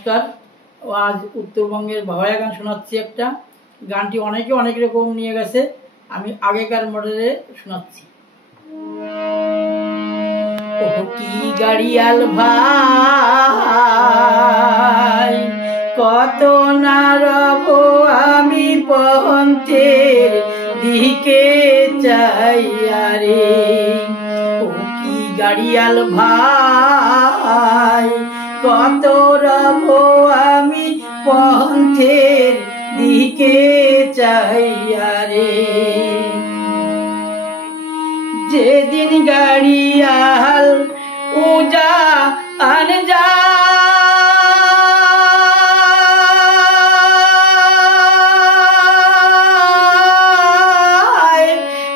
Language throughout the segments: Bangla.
নমস্কার। আজ উত্তরবঙ্গের ভাওয়া গান শোনাচ্ছি। একটা গানটি অনেকে অনেক রকম নিয়ে গেছে, আমি আগেকার মডেলে শোনাচ্ছি। ও কি গাড়িয়াল ভাই, কত না রব আমি পন্থের দিকে চাইয়া রে। ও কি গাড়িয়াল ভাই, কত রব আমি পন্থের দিকে চাইয়া রে। যেদিন গাড়িয়াল উজা আন যা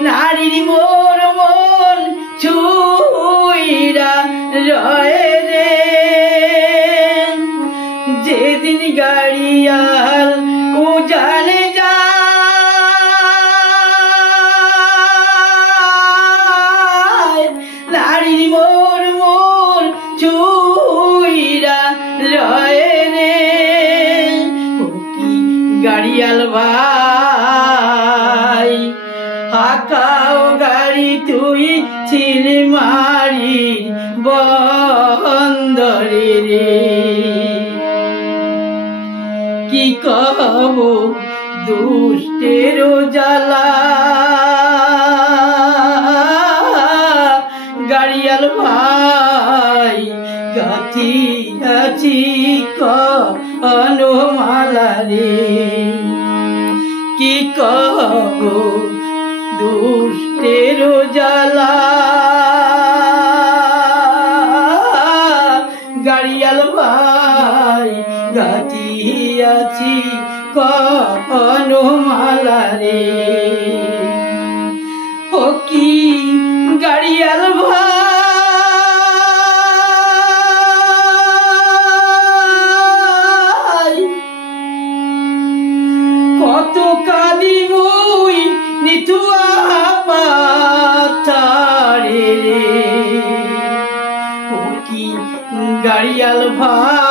নারীর মোর মন ছুইরা রয়ে রে। যেদিন গাড়িয়াল উজানে যা নারীর মোর মন ছুইরা রয়ে রে। ও কি গাড়িয়াল ভাই, হাকাও গাড়ি তুই ছিলি মারি বন্দরে রে। কি কব দুষ্টের জ্বালা, গাড়িয়াল ভাই গাথিয়াছি কনমালা রে। কি কব দুষ্টের জ্বালা, গাড়িয়াল ভাই গাথিয়াছি কনমালা রে। ও কি গাড়িয়াল ভাই, কত কাঁদি মুই নিথুয়া পাথারে রে। ও কি গাড়িয়াল ভাই,